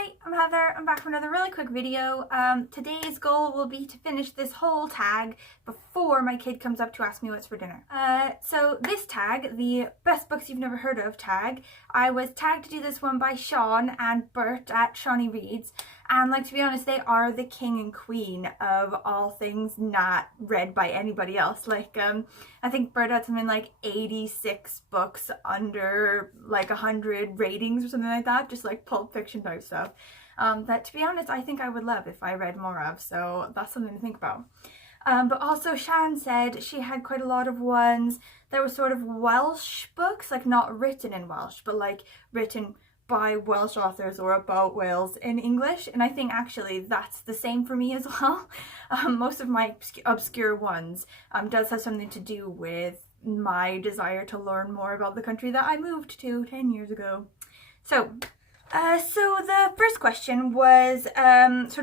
Hi, I'm Heather. I'm back for another really quick video. Today's goal will be to finish this whole tag before my kid comes up to ask me what's for dinner. So this tag, the best books you've never heard of tag, I was tagged to do this one by Sian and Bert at Siani Reads. And to be honest, they are the king and queen of all things not read by anybody else. I think Bert had something like 86 books under 100 ratings or something like that, just like Pulp Fiction type stuff. That, to be honest, I think I would love if I read more of, so that's something to think about. But also Shan said she had quite a lot of ones that were sort of Welsh books, not written in Welsh, but written by Welsh authors or about Wales in English, and I think actually that's the same for me as well. Most of my obscure ones does have something to do with my desire to learn more about the country that I moved to 10 years ago. So the first question was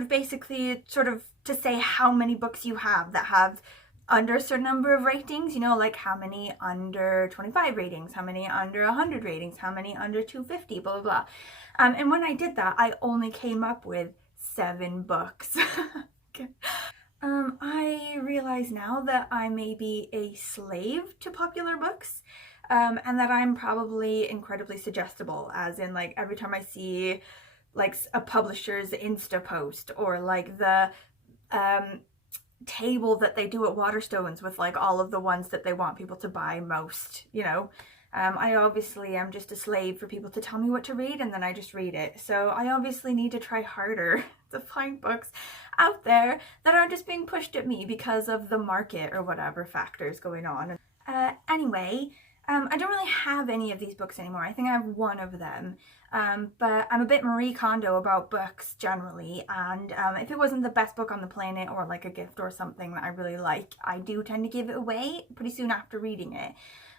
basically to say how many books you have that have under a certain number of ratings, like how many under 25 ratings, how many under 100 ratings, how many under 250, blah, blah, blah. And when I did that, I only came up with 7 books. Okay. I realize now that I may be a slave to popular books, and that I'm probably incredibly suggestible, as in every time I see a publisher's Insta post or the table that they do at Waterstones with all of the ones that they want people to buy most, I obviously am just a slave for people to tell me what to read, and then I just read it. So I obviously need to try harder to find books out there that aren't just being pushed at me because of the market or whatever factors going on. Anyway, I don't really have any of these books anymore. I think I have one of them, but I'm a bit Marie Kondo about books generally, and if it wasn't the best book on the planet or a gift or something that I really like, I do tend to give it away pretty soon after reading it.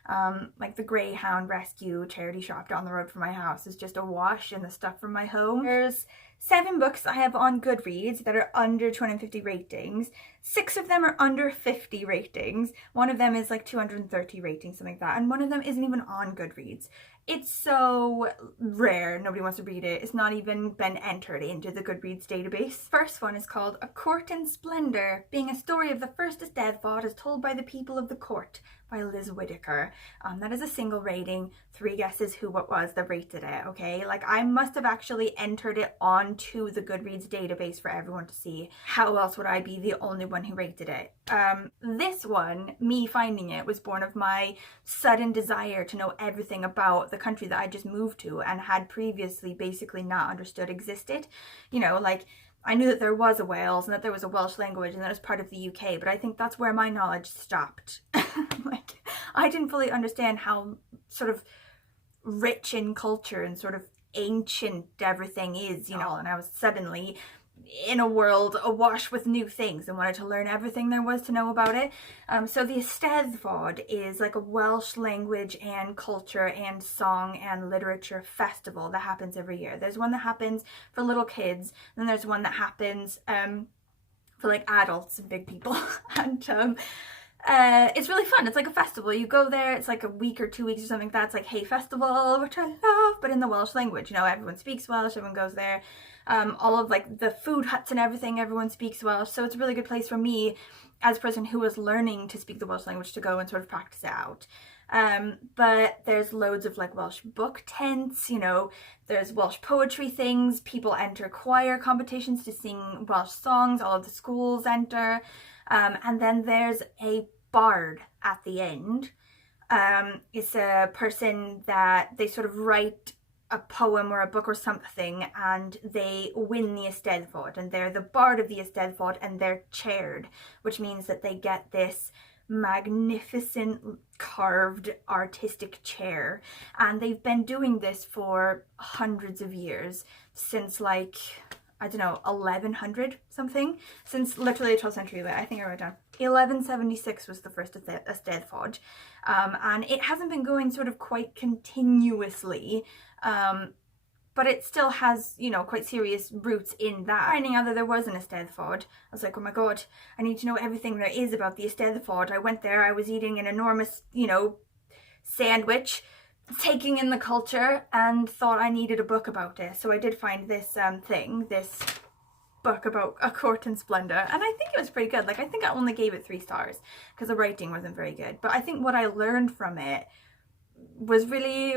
The Greyhound Rescue charity shop down the road from my house is just awash in the stuff from my home. There's 7 books I have on Goodreads that are under 250 ratings. 6 of them are under 50 ratings. One of them is 230 ratings, something like that. And one of them isn't even on Goodreads. It's so rare, nobody wants to read it. It's not even been entered into the Goodreads database. First one is called A Court and Splendor, being a story of the first Eisteddfod as told by the people of the court, by Liz Whitaker. That is a single rating. 3 guesses who what was that rated it, okay? I must have actually entered it onto the Goodreads database for everyone to see. How else would I be the only one who rated it? This one, me finding it, was born of my sudden desire to know everything about the country that I just moved to and had previously basically not understood existed. I knew that there was a Wales and that there was a Welsh language and that it was part of the UK, but I think that's where my knowledge stopped. I didn't fully understand how rich in culture and ancient everything is, and I was suddenly in a world awash with new things and wanted to learn everything there was to know about it. So the Eisteddfod is a Welsh language and culture and song and literature festival that happens every year. There's one that happens for little kids, and then there's one that happens for adults and big people. And it's really fun. It's a festival. You go there, it's a week or 2 weeks or something like that. It's Hay Festival, which I love, but in the Welsh language. Everyone speaks Welsh, everyone goes there. All of the food huts and everything, everyone speaks Welsh. So it's a really good place for me as a person who was learning to speak the Welsh language to go and practice it out. But there's loads of Welsh book tents, there's Welsh poetry things, people enter choir competitions to sing Welsh songs, all of the schools enter, and then there's a bard at the end. It's a person that they write a poem or a book or something, and they win the Eisteddfod, and they're the bard of the Eisteddfod, and they're chaired, which means that they get this magnificent carved artistic chair, and they've been doing this for hundreds of years, since I don't know, 1100 something, since literally the 12th century. I think I wrote down 1176 was the first Eisteddfod, and it hasn't been going quite continuously, but it still has, quite serious roots in that. Finding out that there was an Eisteddfod, I was like, oh my god, I need to know everything there is about the Eisteddfod. I went there, I was eating an enormous, sandwich taking in the culture and thought I needed a book about it. So I did find this this book about A Court and Splendor, and I think it was pretty good. Like, I think I only gave it 3 stars because the writing wasn't very good, but I think what I learned from it was really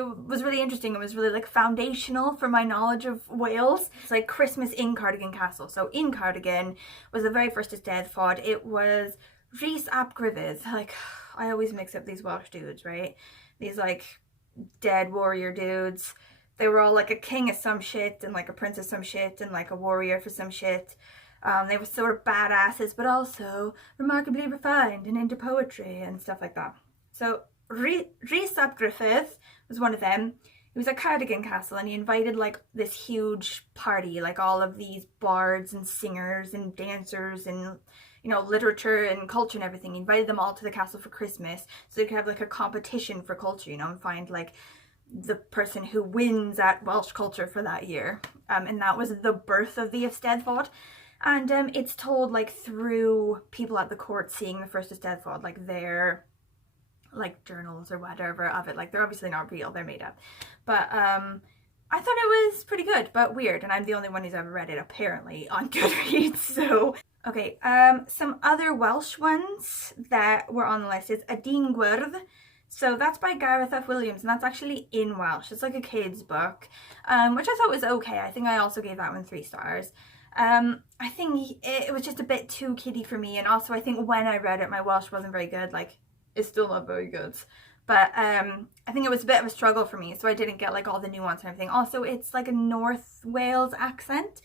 interesting. It was really like foundational for my knowledge of Wales. It's like Christmas in Cardigan Castle. So in Cardigan was the very first Eisteddfod. It was Rhys ap Griffith. Like, I always mix up these Welsh dudes, right? These like dead warrior dudes. They were all like a king of some shit and like a prince of some shit and like a warrior for some shit. They were sort of badasses, but also remarkably refined and into poetry and stuff like that. So Rhys ap Griffith was one of them. He was at Cardigan Castle and he invited like this huge party, like all of these bards and singers and dancers and, you know, literature and culture and everything. He invited them all to the castle for Christmas so they could have like a competition for culture, you know, and find like the person who wins at Welsh culture for that year. And that was the birth of the Eisteddfod. And it's told like through people at the court seeing the first Eisteddfod, like their like journals or whatever of it. Like, they're obviously not real, they're made up. But I thought it was pretty good, but weird. And I'm the only one who's ever read it, apparently, on Goodreads. So, okay, some other Welsh ones that were on the list is A Deanwood. So that's by Gareth F. Williams, and that's actually in Welsh. It's like a kid's book, which I thought was okay. I think I also gave that one 3 stars. I think it was just a bit too kiddie for me, and also I think when I read it, my Welsh wasn't very good. Like, it's still not very good. But I think it was a bit of a struggle for me, so I didn't get like all the nuance and everything. Also, it's like a North Wales accent.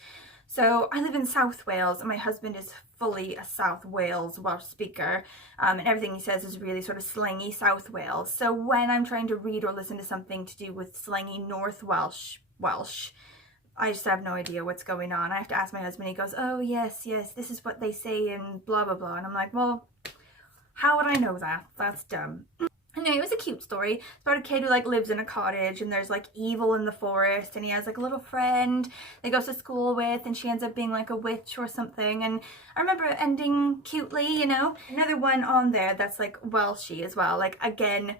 So I live in South Wales and my husband is fully a South Wales Welsh speaker, and everything he says is really sort of slangy South Wales. So when I'm trying to read or listen to something to do with slangy North Welsh, I just have no idea what's going on. I have to ask my husband. He goes, oh yes, this is what they say and blah blah blah, and I'm like, well, how would I know that? That's dumb. Anyway, it was a cute story. It's about a kid who like lives in a cottage and there's like evil in the forest, and he has like a little friend that he goes to school with, and she ends up being like a witch or something. And I remember it ending cutely, you know. Another one on there that's like Welshy as well, like again,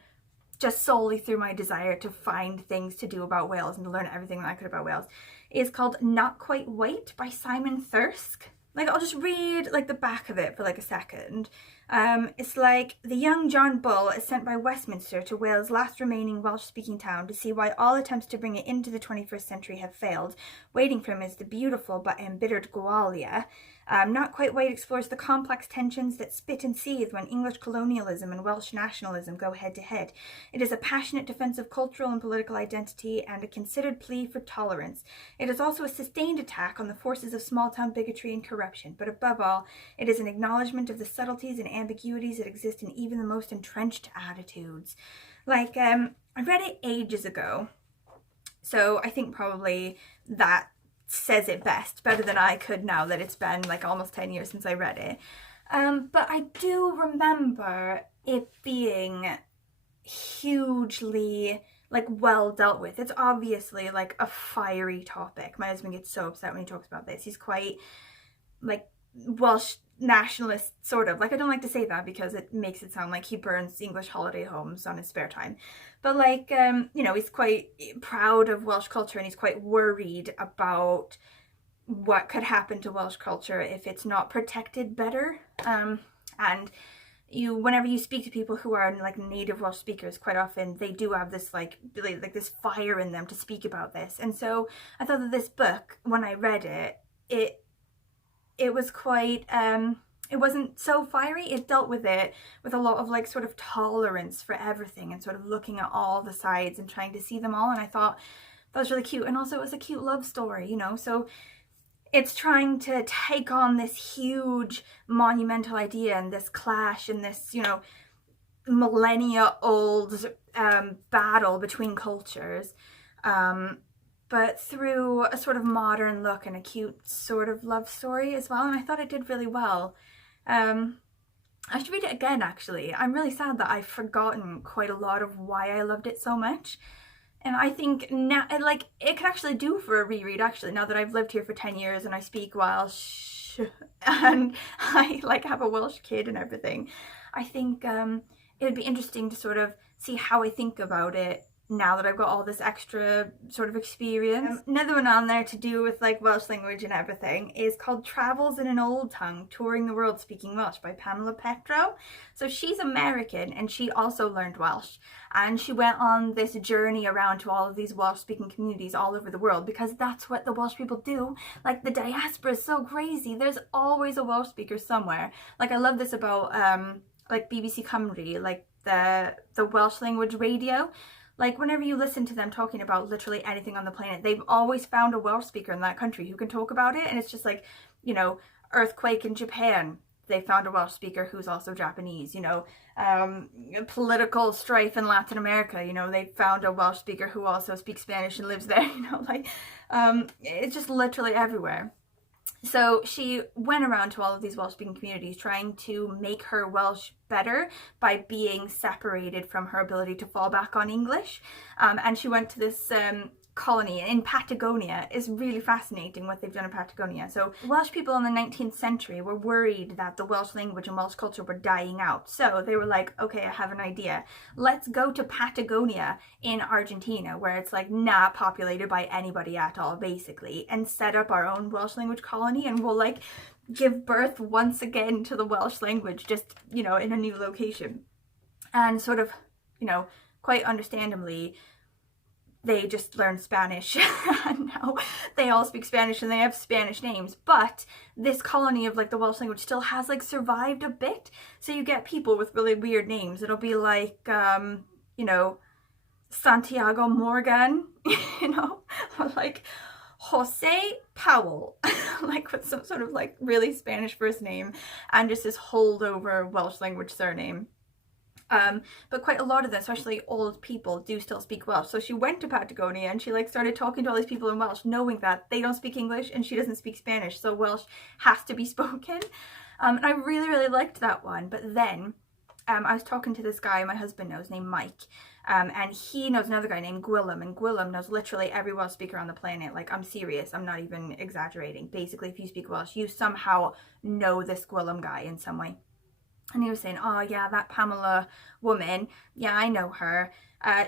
just solely through my desire to find things to do about Wales and to learn everything that I could about Wales, is called Not Quite White by Simon Thirsk. Like, I'll just read like the back of it for like a second. It's like, the young John Bull is sent by Westminster to Wales' last remaining Welsh-speaking town to see why all attempts to bring it into the 21st century have failed. Waiting for him is the beautiful but embittered Gwalia. Not Quite White explores the complex tensions that spit and seethe when English colonialism and Welsh nationalism go head to head. It is a passionate defense of cultural and political identity and a considered plea for tolerance. It is also a sustained attack on the forces of small-town bigotry and corruption, but above all, it is an acknowledgement of the subtleties and ambiguities that exist in even the most entrenched attitudes. Like, I read it ages ago, so I think probably that says it best, better than I could now that it's been like almost 10 years since I read it. But I do remember it being hugely like well dealt with. It's obviously like a fiery topic. My husband gets so upset when he talks about this. He's quite like Welsh nationalist, sort of. Like, I don't like to say that because it makes it sound like he burns English holiday homes on his spare time. But like, you know, he's quite proud of Welsh culture and he's quite worried about what could happen to Welsh culture if it's not protected better. And whenever you speak to people who are like native Welsh speakers, quite often they do have this like really like this fire in them to speak about this. And so I thought that this book, when I read it, it was quite, it wasn't so fiery. It dealt with it with a lot of like sort of tolerance for everything and sort of looking at all the sides and trying to see them all. And I thought that was really cute. And also it was a cute love story, you know, so it's trying to take on this huge monumental idea and this clash and this, you know, millennia old battle between cultures. But through a sort of modern look and a cute sort of love story as well. And I thought it did really well. I should read it again, actually. I'm really sad that I've forgotten quite a lot of why I loved it so much. And I think now, like, it could actually do for a reread, actually, now that I've lived here for 10 years and I speak Welsh and I, like, have a Welsh kid and everything. I think it would be interesting to sort of see how I think about it now that I've got all this extra sort of experience. Another one on there to do with like Welsh language and everything is called Travels in an Old Tongue, Touring the World Speaking Welsh by Pamela Petro. So she's American and she also learned Welsh, and she went on this journey around to all of these Welsh speaking communities all over the world, because that's what the Welsh people do. Like, the diaspora is so crazy. There's always a Welsh speaker somewhere. Like, I love this about like BBC Cymru, like the Welsh language radio. Like, whenever you listen to them talking about literally anything on the planet, they've always found a Welsh speaker in that country who can talk about it. And it's just like, you know, earthquake in Japan, they found a Welsh speaker who's also Japanese. You know, political strife in Latin America, you know, they found a Welsh speaker who also speaks Spanish and lives there. You know, like, it's just literally everywhere. So she went around to all of these Welsh speaking communities trying to make her Welsh better by being separated from her ability to fall back on English. And she went to this colony in Patagonia. Is really fascinating what they've done in Patagonia. So Welsh people in the 19th century were worried that the Welsh language and Welsh culture were dying out. So they were like, okay, I have an idea. Let's go to Patagonia in Argentina, where it's like not populated by anybody at all, basically, and set up our own Welsh language colony, and we'll like give birth once again to the Welsh language, just, you know, in a new location. And sort of, you know, quite understandably, they just learned Spanish and now they all speak Spanish and they have Spanish names. But this colony of like the Welsh language still has like survived a bit. So you get people with really weird names. It'll be like, you know, Santiago Morgan, you know, or like Jose Powell, like with some sort of like really Spanish first name and just this holdover Welsh language surname. But quite a lot of them, especially old people, do still speak Welsh. So she went to Patagonia and she like started talking to all these people in Welsh, knowing that they don't speak English and she doesn't speak Spanish, so Welsh has to be spoken. And I really, really liked that one. But then I was talking to this guy my husband knows named Mike, and he knows another guy named Gwilym, and Gwilym knows literally every Welsh speaker on the planet. Like, I'm serious, I'm not even exaggerating. Basically, if you speak Welsh, you somehow know this Gwilym guy in some way. And he was saying, oh yeah, that Pamela woman, yeah, I know her.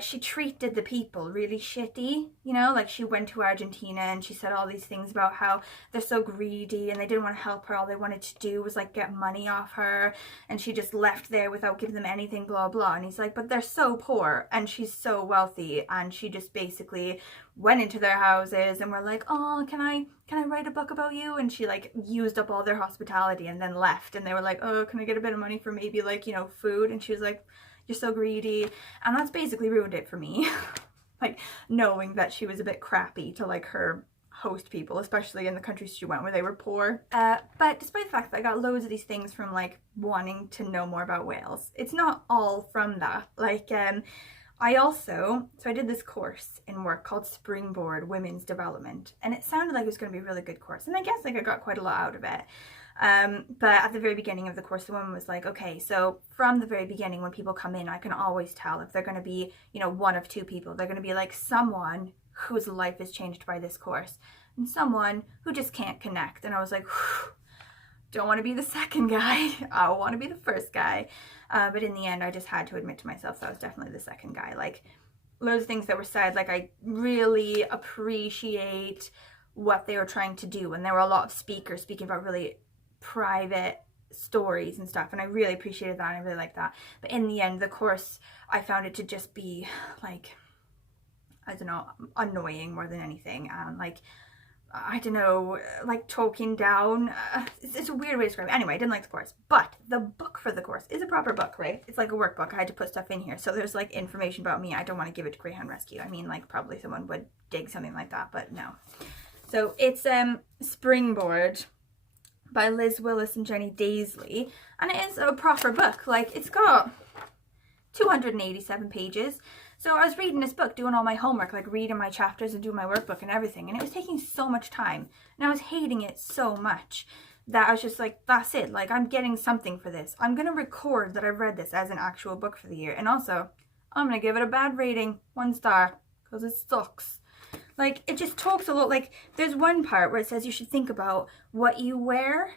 She treated the people really shitty, you know, like she went to Argentina and she said all these things about how they're so greedy and they didn't want to help her. All they wanted to do was like get money off her, and she just left there without giving them anything, blah, blah. And he's like, but they're so poor and she's so wealthy, and she just basically went into their houses and were like, oh, can I write a book about you? And she like used up all their hospitality and then left, and they were like, oh, can I get a bit of money for maybe like, you know, food? And she was like, you're so greedy. And that's basically ruined it for me. Like, knowing that she was a bit crappy to like her host people, especially in the countries she went where they were poor. But despite the fact that I got loads of these things from like wanting to know more about Wales, it's not all from that. Like, I did this course in work called Springboard Women's Development, and it sounded like it was going to be a really good course, and I guess like I got quite a lot out of it. But at the very beginning of the course, the woman was like, okay, so from the very beginning, when people come in, I can always tell if they're going to be, you know, one of two people. They're going to be like someone whose life is changed by this course, and someone who just can't connect. And I was like, don't want to be the second guy. I want to be the first guy. But in the end, I just had to admit to myself that I was definitely the second guy. Like, loads of things that were said, like, I really appreciate what they were trying to do. And there were a lot of speakers speaking about really private stories and stuff, and I really appreciated that, and I really liked that. But in the end, the course, I found it to just be like, I don't know, annoying more than anything. Like, I don't know, like talking down. It's a weird way to describe it. Anyway, I didn't like the course, but the book for the course is a proper book, right? It's like a workbook. I had to put stuff in here, so there's like information about me. I don't want to give it to Greyhound Rescue. I mean, like, probably someone would dig something like that, but no. So it's Springboard by Liz Willis and Jenny Daisley, and it is a proper book. Like, it's got 287 pages. So I was reading this book, doing all my homework, like reading my chapters and doing my workbook and everything, and it was taking so much time, and I was hating it so much that I was just like, that's it, like, I'm getting something for this. I'm gonna record that I've read this as an actual book for the year, and also I'm gonna give it a bad rating, 1 star, because it sucks. Like, it just talks a lot. Like, there's one part where it says you should think about what you wear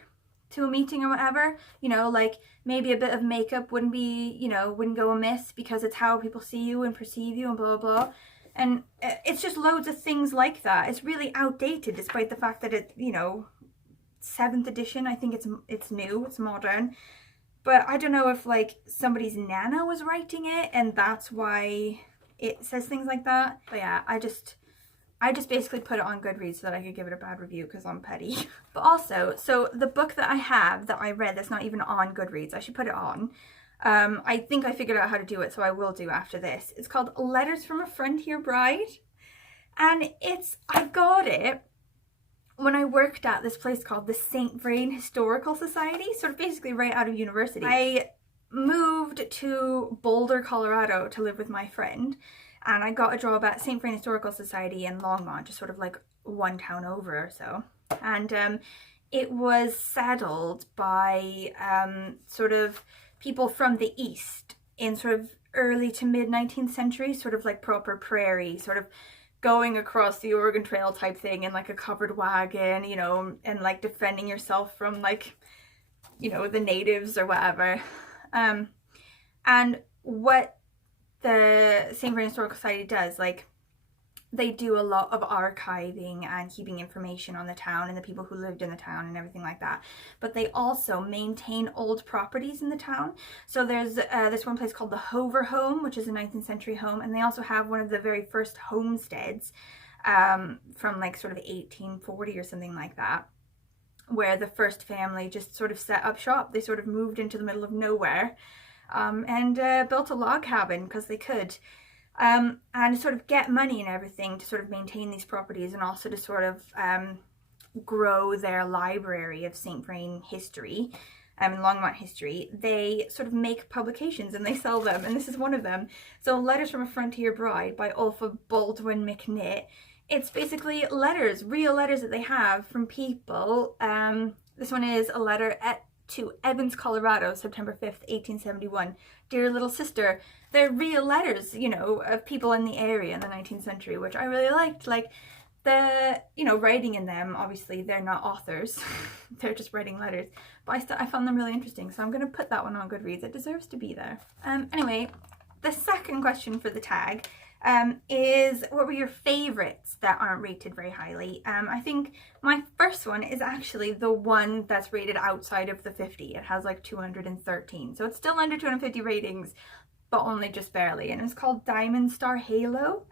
to a meeting or whatever, you know, like maybe a bit of makeup wouldn't be, you know, wouldn't go amiss because it's how people see you and perceive you and blah, blah, blah. And it's just loads of things like that. It's really outdated despite the fact that it, you know, 7th edition, I think it's new, it's modern. But I don't know if like somebody's nana was writing it and that's why it says things like that. But yeah, I just basically put it on Goodreads so that I could give it a bad review because I'm petty. But also, so the book that I have that I read that's not even on Goodreads, I should put it on. I think I figured out how to do it, so I will do after this. It's called Letters from a Frontier Bride. And I got it when I worked at this place called the St. Vrain Historical Society, sort of basically right out of university. I moved to Boulder, Colorado to live with my friend, and I got a job at St. Vrain Historical Society in Longmont, just sort of like one town over or so. And it was settled by sort of people from the East in sort of early to mid 19th century, sort of like proper prairie, sort of going across the Oregon Trail type thing in like a covered wagon, you know, and like defending yourself from like, you know, the natives or whatever. And what the St. Vrain Historical Society does, like, they do a lot of archiving and keeping information on the town and the people who lived in the town and everything like that. But they also maintain old properties in the town. So there's this one place called the Hover Home, which is a 19th century home. And they also have one of the very first homesteads from like sort of 1840 or something like that, where the first family just sort of set up shop. They sort of moved into the middle of nowhere and built a log cabin because they could. And sort of get money and everything to sort of maintain these properties and also to sort of grow their library of St. Vrain history and Longmont history. They sort of make publications and they sell them, and this is one of them. So Letters from a Frontier Bride by Ulfa Baldwin McNitt. It's basically letters, real letters that they have from people. This one is a letter to Evans, Colorado, September 5th, 1871. Dear little sister. They're real letters, you know, of people in the area in the 19th century, which I really liked. Like, the, you know, writing in them, obviously they're not authors. They're just writing letters. But I found them really interesting, so I'm going to put that one on Goodreads. It deserves to be there. Anyway, the second question for the tag is, what were your favorites that aren't rated very highly? I think my first one is actually the one that's rated outside of the 50. It has like 213, so it's still under 250 ratings, but only just barely. And it's called Diamond Star Halo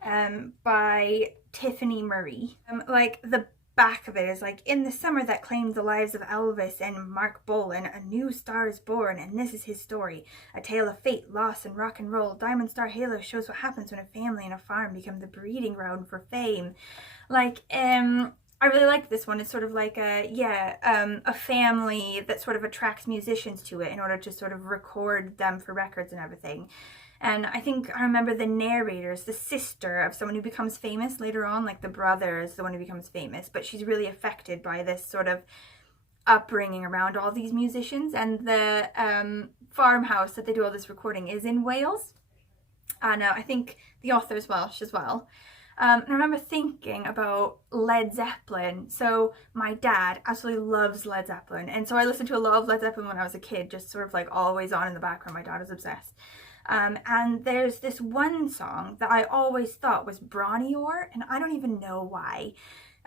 by Tiffany Murray. Like, the back of it is like, in the summer that claimed the lives of Elvis and Mark Bolan, a new star is born, and this is his story. A tale of fate, loss, and rock and roll. Diamond Star Halo shows what happens when a family and a farm become the breeding ground for fame. Like, I really like this one. It's sort of like a family that sort of attracts musicians to it in order to sort of record them for records and everything. And I think I remember the narrator is the sister of someone who becomes famous later on, like the brother is the one who becomes famous, but she's really affected by this sort of upbringing around all these musicians. And the farmhouse that they do all this recording is in Wales. And I think the author is Welsh as well. And I remember thinking about Led Zeppelin. So my dad absolutely loves Led Zeppelin. And so I listened to a lot of Led Zeppelin when I was a kid, just sort of like always on in the background. My dad was obsessed. And there's this one song that I always thought was Bronior, and I don't even know why.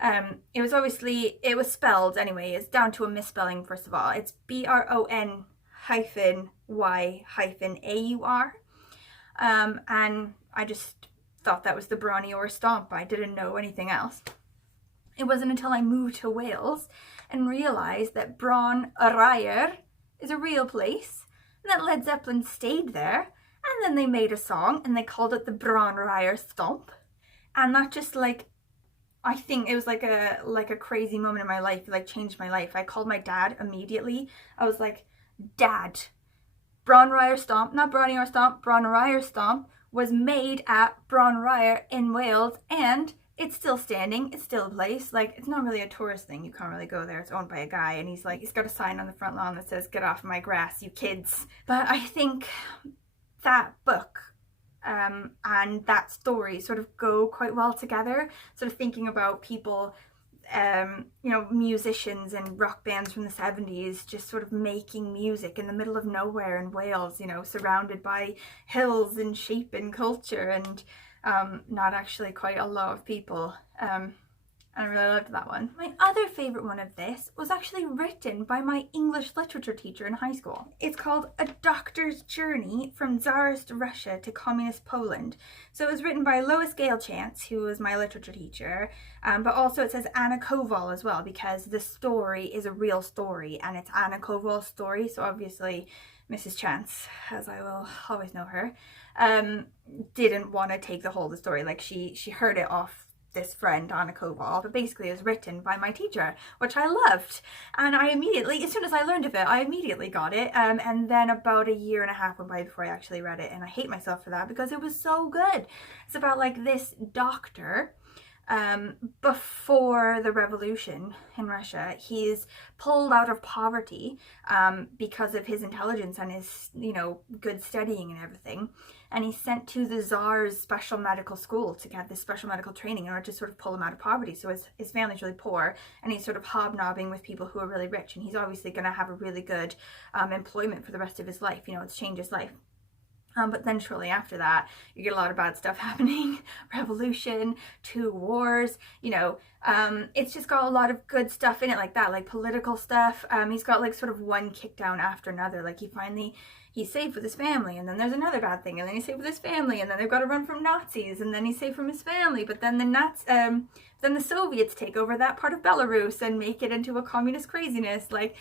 It was spelled anyway. It's down to a misspelling, first of all. It's BRON-Y-AUR. And I just thought that was the Bronior Stomp. I didn't know anything else. It wasn't until I moved to Wales and realised that Bron Rhaeadr is a real place, and that Led Zeppelin stayed there, and then they made a song and they called it the Bron Rhaeadr Stomp. And that just, like, I think it was like a crazy moment in my life. It like changed my life. I called my dad immediately. I was like, Dad, Bron Rhaeadr Stomp, not Bronior Stomp, Bron Rhaeadr Stomp was made at Bron Rhaeadr in Wales, and it's still standing. It's still a place. Like, it's not really a tourist thing. You can't really go there. It's owned by a guy, and he's got a sign on the front lawn that says, "Get off my grass, you kids." But I think that book and that story sort of go quite well together. Sort of thinking about people you know, musicians and rock bands from the 70s just sort of making music in the middle of nowhere in Wales, you know, surrounded by hills and sheep and culture, and not actually quite a lot of people. I really loved that one. My other favourite one of this was actually written by my English literature teacher in high school. It's called A Doctor's Journey from Tsarist Russia to Communist Poland. So it was written by Lois Gale Chance, who was my literature teacher, but also it says Anna Koval as well, because the story is a real story and it's Anna Koval's story. So obviously Mrs. Chance, as I will always know her, didn't want to take the whole of the story. Like she heard it off this friend, Anna Koval, but basically it was written by my teacher, which I loved. And I immediately, as soon as I learned of it, I immediately got it. And then about a year and a half went by before I actually read it. And I hate myself for that because it was so good. It's about like this doctor before the revolution in Russia. He's pulled out of poverty because of his intelligence and his, you know, good studying and everything. And he's sent to the Tsar's special medical school to get this special medical training in order to sort of pull him out of poverty. So his family's really poor and he's sort of hobnobbing with people who are really rich, and he's obviously going to have a really good employment for the rest of his life. You know, it's changed his life. But then shortly after that, you get a lot of bad stuff happening. Revolution, 2 wars, you know, it's just got a lot of good stuff in it like that, like political stuff. He's got like sort of one kick down after another. Like he's safe with his family, and then there's another bad thing, and then he's safe with his family, and then they've got to run from Nazis, and then he's safe from his family, but then then the Soviets take over that part of Belarus and make it into a communist craziness. Like,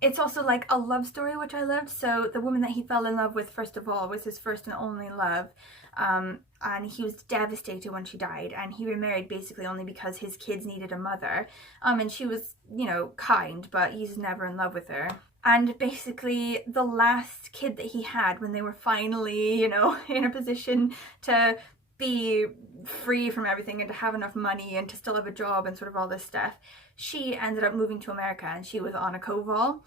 it's also like a love story, which I loved. So the woman that he fell in love with, first of all, was his first and only love. And he was devastated when she died. And he remarried basically only because his kids needed a mother. And she was, you know, kind, but he's never in love with her. And basically the last kid that he had, when they were finally, you know, in a position to be free from everything and to have enough money and to still have a job and sort of all this stuff, she ended up moving to America, and she was Anna Koval.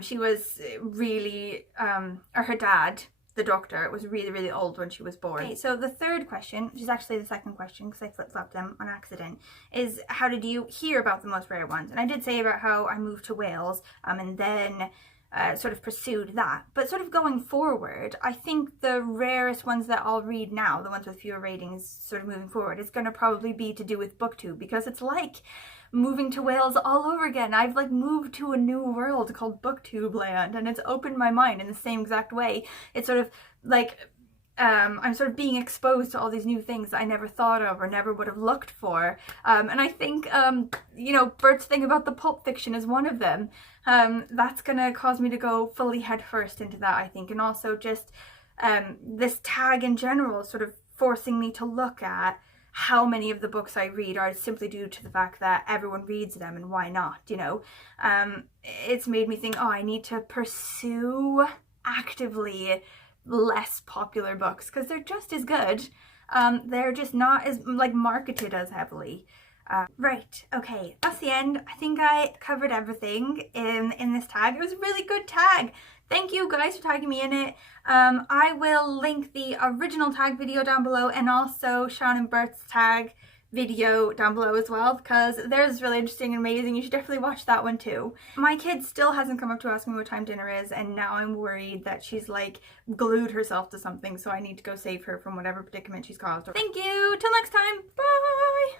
She was really, or her dad, the doctor, was really, really old when she was born. Okay, so the third question, which is actually the second question because I flip-flopped them on accident, is how did you hear about the most rare ones? And I did say about how I moved to Wales and then sort of pursued that. But sort of going forward, I think the rarest ones that I'll read now, the ones with fewer ratings sort of moving forward, is going to probably be to do with BookTube, because it's like moving to Wales all over again. I've like moved to a new world called BookTube land, and it's opened my mind in the same exact way. It's sort of like I'm sort of being exposed to all these new things that I never thought of or never would have looked for. And I think, you know, Bert's thing about the pulp fiction is one of them. That's gonna cause me to go fully headfirst into that, I think. And also just this tag in general sort of forcing me to look at how many of the books I read are simply due to the fact that everyone reads them, and why not, you know. It's made me think, oh, I need to pursue actively less popular books, because they're just as good. They're just not as like marketed as heavily. Right, okay, that's the end. I think I covered everything in this tag. It was a really good tag. Thank you guys for tagging me in it. I will link the original tag video down below, and also Sian and Bert's tag video down below as well, because theirs is really interesting and amazing. You should definitely watch that one too. My kid still hasn't come up to ask me what time dinner is, and now I'm worried that she's like glued herself to something, so I need to go save her from whatever predicament she's caused. Thank you, till next time, bye!